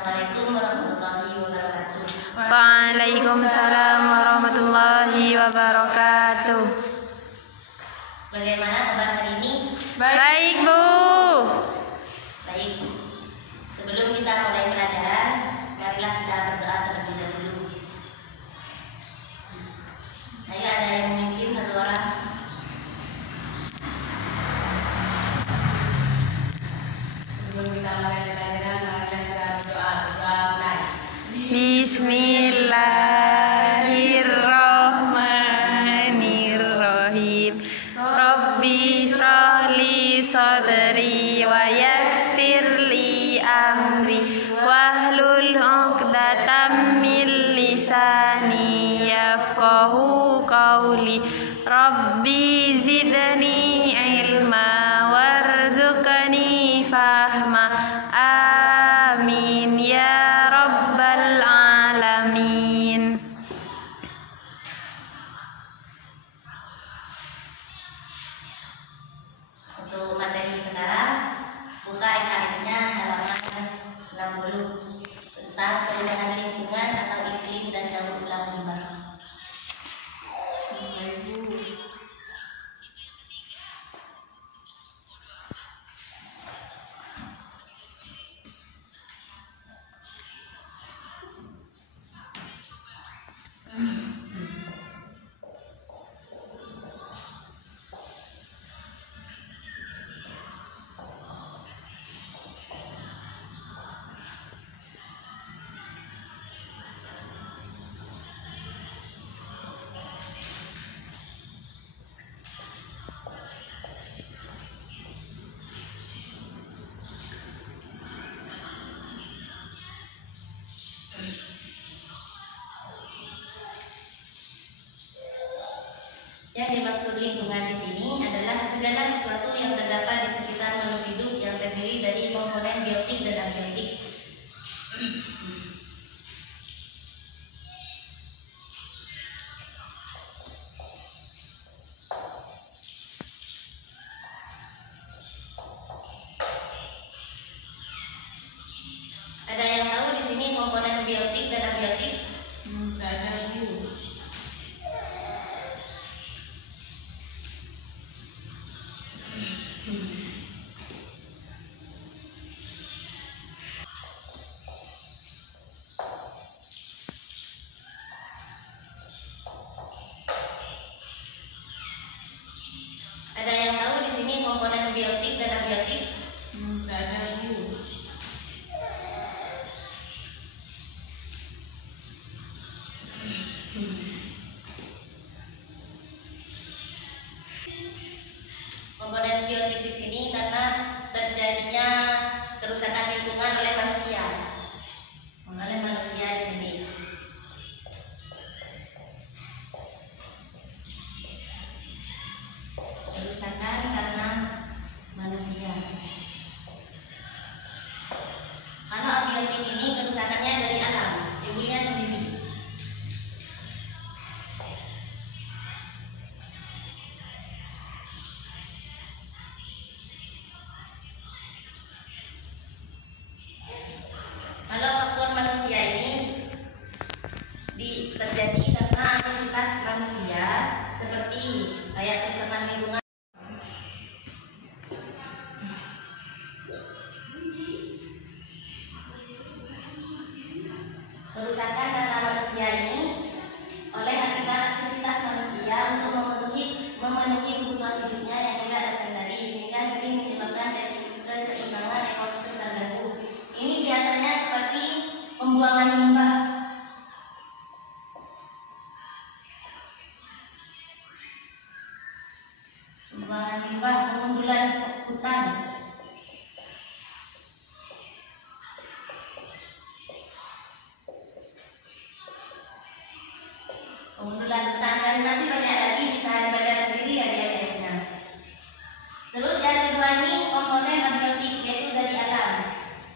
Assalamualaikum warahmatullahi wabarakatuh. Waalaikumsalam warahmatullahi wabarakatuh. Bagaimana kabar hari ini? Baik, Bu. Baik. Sebelum kita mulai pelajaran, marilah kita berdoa terlebih dahulu. Ayo, ada yang memimpin satu orang. Sebelum kita mulai pelajaran, marilah kita berdoa. Bismillahirrahmanirrahim. Rabbi shrah li sadri wa yassir li amri wahlul 'uqdatam min lisani yafqahu qawli. Rabbi zidni ilma warzuqni fahma. Amin ya rabbal alamin. Untuk materi sekarang, buka IKS-nya halaman 60 tentang perubahan lingkungan atau iklim dan daur ulang limbah. Yang dimaksud lingkungan di sini adalah segala sesuatu yang terdapat di sekitar makhluk hidup yang terdiri dari komponen biotik dan abiotik. Ada yang tahu di sini komponen biotik dan abiotik? Tidak ada itu. Ada yang tahu di sini komponen biotik dan abiotik? Tidak ada itu. Komponen biotik di sini karena terjadinya kerusakan lingkungan oleh manusia. Oleh manusia di sini. Kerusakan karena manusia. Kalau abiotik ini kerusakannya dari alam, ibunya sendiri. Kalau faktor manusia ini terjadi karena aktivitas manusia seperti kayak kerusakan lingkungan. Kerusakan karena manusia ini oleh akibat aktivitas manusia untuk memenuhi kebutuhan hidupnya yang tidak terkendali sehingga sering menyebabkan keseimbangan ekosistem terganggu. Ini biasanya seperti pembuangan limbah, pengundulan hutan, dan masih banyak lagi bisa dibaca sendiri ya di IKS-nya. Terus yang kedua ini komponen abiotik yaitu dari alam.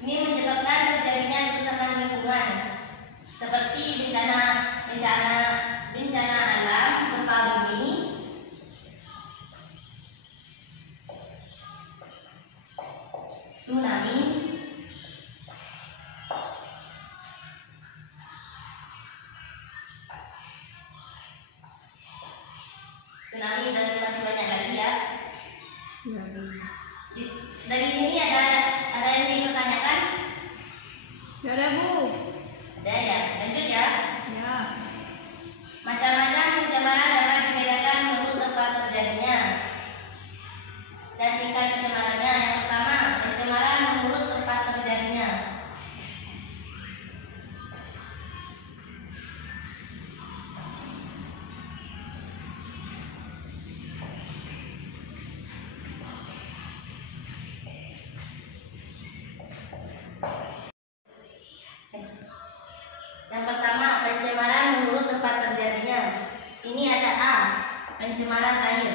Ini menyebabkan terjadinya kerusakan lingkungan seperti bencana alam, gempa bumi, tsunami, Gak ada, Bu. Ada ya. Lanjut ya. Ya. Macam-macam pencemaran dapat dibedakan menurut tempat terjadinya dan tingkat pencemarannya. Yang pertama, pencemaran menurut tempat terjadinya. Yang pertama, pencemaran menurut tempat terjadinya. Ini ada A, pencemaran air.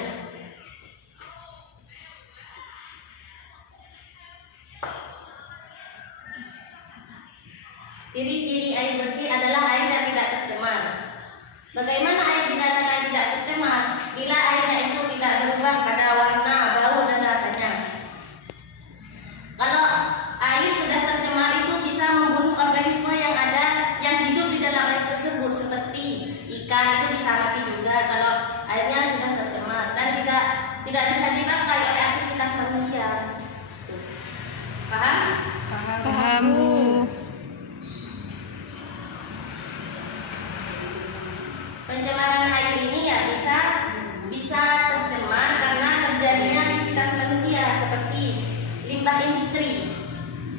Ciri-ciri air bersih adalah air yang tidak tercemar. Bagaimana air dikatakan tidak tercemar? Bila airnya itu tidak berubah pada warna, bau, dan rasanya. Kalau air sudah tercemar itu bisa membunuh organisme yang ada yang hidup di dalam air tersebut, seperti ikan itu bisa mati juga kalau airnya sudah tercemar dan tidak bisa dipakai oleh aktivitas manusia. Paham? Paham, Bu. Pencemaran air ini ya bisa tercemar karena terjadinya aktivitas manusia seperti limbah industri.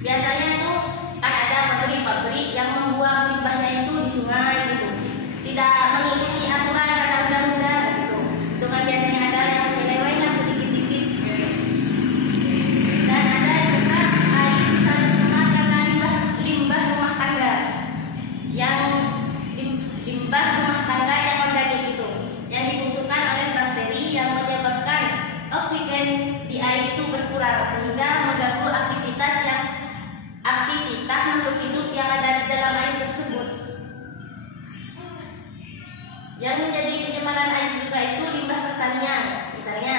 Biasanya itu kan ada pabrik-pabrik yang membuang limbahnya itu di sungai gitu. Tidak mengikuti aturan pada undang-undang gitu. Itu kan biasanya ada yang menyelewengnya sedikit-sedikit. Dan ada juga air bisa tercemar karena limbah rumah tangga. Limbah rumah tangga yang organik itu, yang dibusukkan oleh bakteri yang menyebabkan oksigen di air itu berkurang sehingga mengganggu aktivitas makhluk hidup yang ada di dalam air tersebut. Yang menjadi pencemaran air juga itu limbah pertanian, misalnya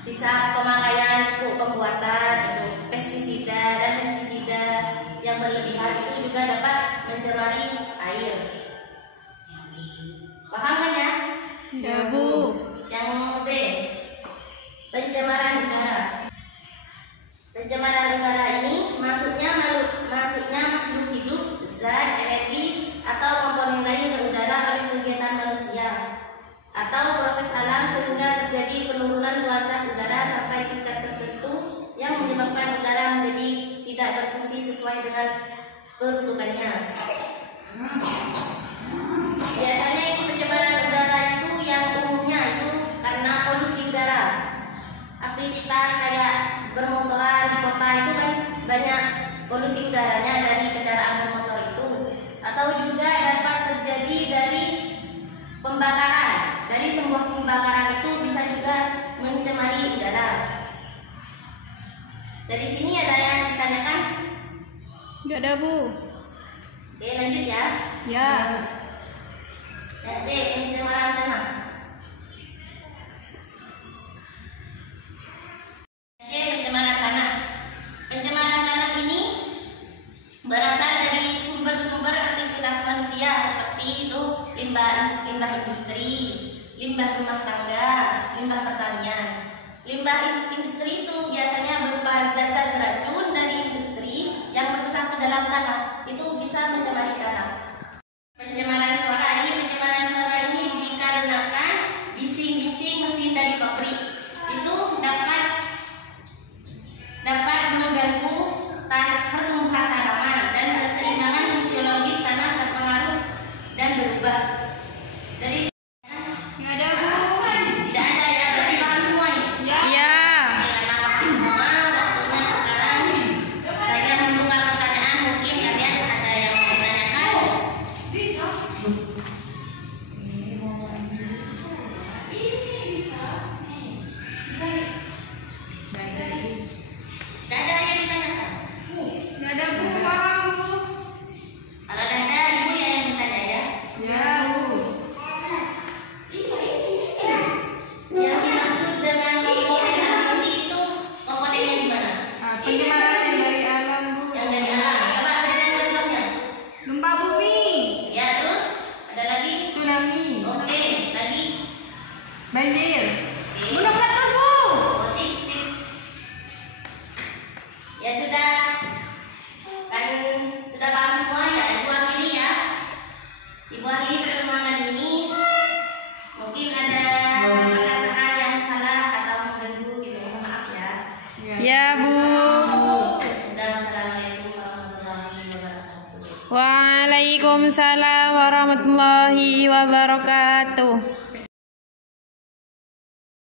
sisa pemakaian pupuk pembuatan itu, pestisida dan pestisida yang berlebihan itu juga dapat mencemari air. Paham kan ya? Ya, Bu. Yang B, pencemaran udara. Pencemaran udara ini masuknya makhluk hidup, zat, energi atau komponen lain ke udara oleh kegiatan manusia atau proses alam sehingga terjadi penurunan kualitas udara sampai tingkat tertentu yang menyebabkan udara menjadi tidak berfungsi sesuai dengan peruntukannya. Biasanya itu pencemaran udara itu yang umumnya itu karena polusi udara. Aktivitas kayak bermotoran di kota itu kan banyak polusi udaranya dari kendaraan bermotor itu, atau juga dapat terjadi dari pembakaran. Dari sebuah pembakaran itu bisa juga mencemari udara. Dari sini ada yang ditanyakan? Gak ada, Bu. Oke, lanjut ya. Ya. Yang C, pencemaran tanah. C, pencemaran tanah. Pencemaran tanah ini berasal dari sumber-sumber aktivitas manusia seperti itu limbah industri, limbah rumah tangga, limbah pertanian. Limbah industri itu biasanya berupa zat-zat beracun dari industri yang meresap ke dalam tanah. Itu bisa mencemari tanah. Pencemaran suara ini dikarenakan bising-bising mesin dari pabrik. Itu dapat mengganggu pertumbuhan tanaman dan keseimbangan fisiologis tanah terpengaruh dan berubah. Jadi Gak ada, Bu. tidak ada ya, berarti paham semua ini. Ya. Karena waktu semua, waktunya sekarang. Saya membuka pertanyaan, mungkin kalian ada yang mau ditanyakan. Tidak ada yang ditanyakan. Gak ada, Bu. Paham, Bu. Kalau ada ibu yang bertanya ya. Ya, Bu. Yang dimaksud dengan komponen abiotik itu komponennya di mana? Pencemaran yang dari alam, Bu. Yang dari alam. Coba berikan contohnya. Gempa bumi. Ya, terus ada lagi? Tsunami. Oke, lagi. Banjir. Oke. Gunung meletus, Bu. Oh, sip. Ya sudah. Kan sudah paham Ya, Bu. Dan wassalamualaikum warahmatullahi wabarakatuh. Waalaikumsalam warahmatullahi wabarakatuh.